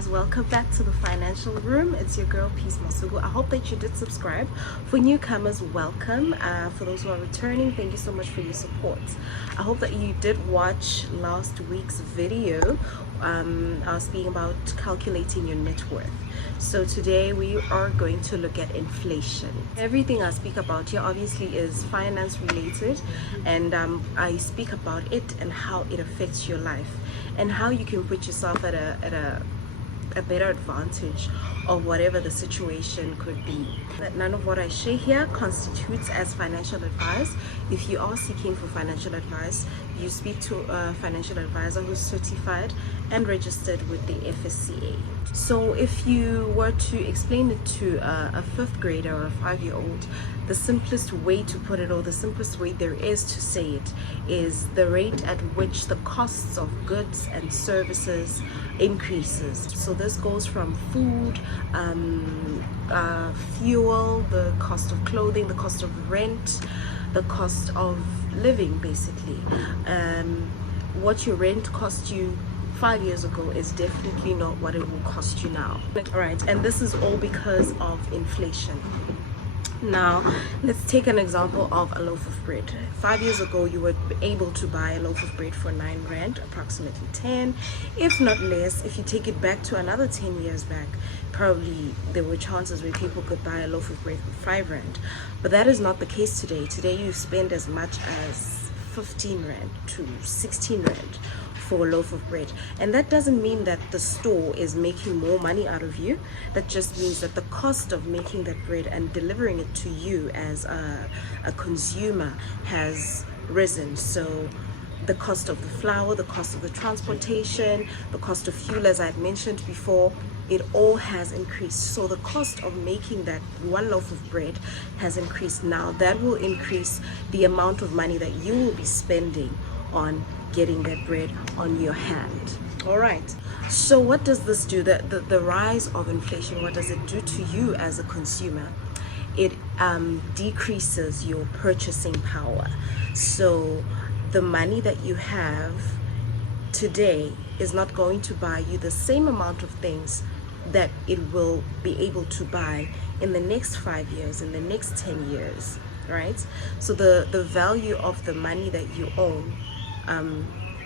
guys, welcome back to the Financial Room. It's your girl Peace Masugu. I hope that you did subscribe. For newcomers, welcome. For those who are returning, thank you so much for your support. I hope that you did watch last week's video. I was speaking about calculating your net worth. So today we are going to look at inflation. Everything I speak about here obviously is finance related, and I speak about it and how it affects your life and how you can put yourself at a better advantage of whatever the situation could be. That none of what I share here constitutes as financial advice. If you are seeking for financial advice, you speak to a financial advisor who's certified and registered with the FSCA. So if you were to explain it to a 5th grader or a 5-year-old, the simplest way to put it, or the simplest way there is to say it, is the rate at which the costs of goods and services increases. So this goes from food, fuel, the cost of clothing, the cost of rent, the cost of living, basically. What your rent cost you 5 years ago is definitely not what it will cost you now. Alright, and this is all because of inflation. Now, let's take an example of a loaf of bread. 5 years ago, you were able to buy a loaf of bread for 9 rand, approximately 10, if not less. If you take it back to another 10 years back, probably there were chances where people could buy a loaf of bread for 5 rand. But that is not the case today. Today, you spend as much as 15 rand to 16 rand for a loaf of bread. And that doesn't mean that the store is making more money out of you. That just means that the cost of making that bread and delivering it to you as a consumer has risen. So the cost of the flour, the cost of the transportation, the cost of fuel, as I've mentioned before, it all has increased. So the cost of making that one loaf of bread has increased. Now that will increase the amount of money that you will be spending on getting that bread on your hand. All right, so what does this do? The rise of inflation, what does it do to you as a consumer? It decreases your purchasing power. So the money that you have today is not going to buy you the same amount of things that it will be able to buy in the next 5 years, in the next 10 years, right? So the value of the money that you own,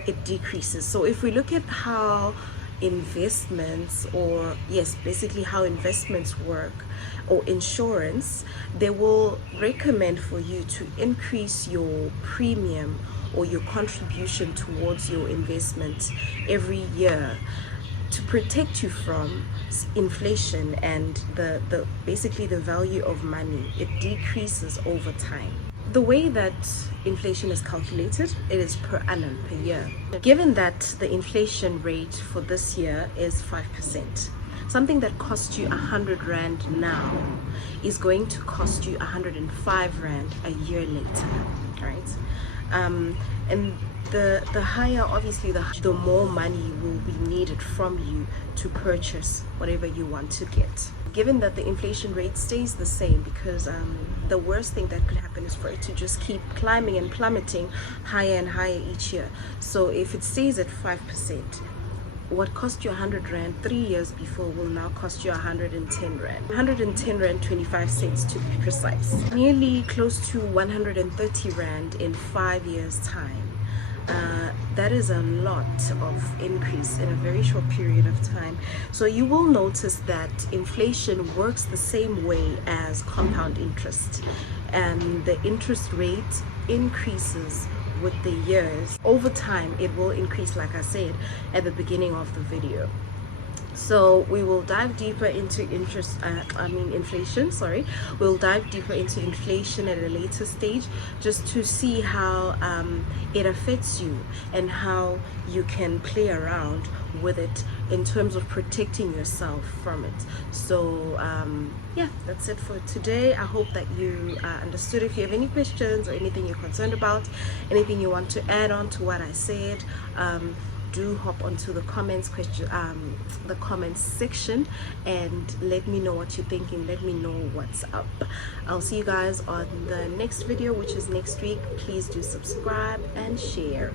it decreases. So if we look at how investments, or yes, basically how investments work, or insurance, they will recommend for you to increase your premium or your contribution towards your investment every year to protect you from inflation and the basically the value of money. It decreases over time. The way that inflation is calculated, it is per annum, per year. Given that the inflation rate for this year is 5%, something that costs you 100 rand now is going to cost you 105 rand a year later, right? And the higher, obviously, the more money will be needed from you to purchase whatever you want to get. Given that the inflation rate stays the same, because the worst thing that could happen is for it to just keep climbing and plummeting higher and higher each year. So if it stays at 5%, what cost you 100 rand 3 years before will now cost you 110 rand. 110 rand 25 cents to be precise. Nearly close to 130 rand in 5 years' time. That is a lot of increase in a very short period of time. So you will notice that inflation works the same way as compound interest, and the interest rate increases with the years. Over time, it will increase, like I said at the beginning of the video. So we will dive deeper into inflation. We'll dive deeper into inflation at a later stage, just to see how it affects you and how you can play around with it in terms of protecting yourself from it. So yeah, that's it for today. I hope that you understood. If you have any questions or anything you're concerned about, anything you want to add on to what I said, do hop onto the comments section and let me know what you're thinking. Let me know what's up. I'll see you guys on the next video, which is next week. Please do subscribe and share.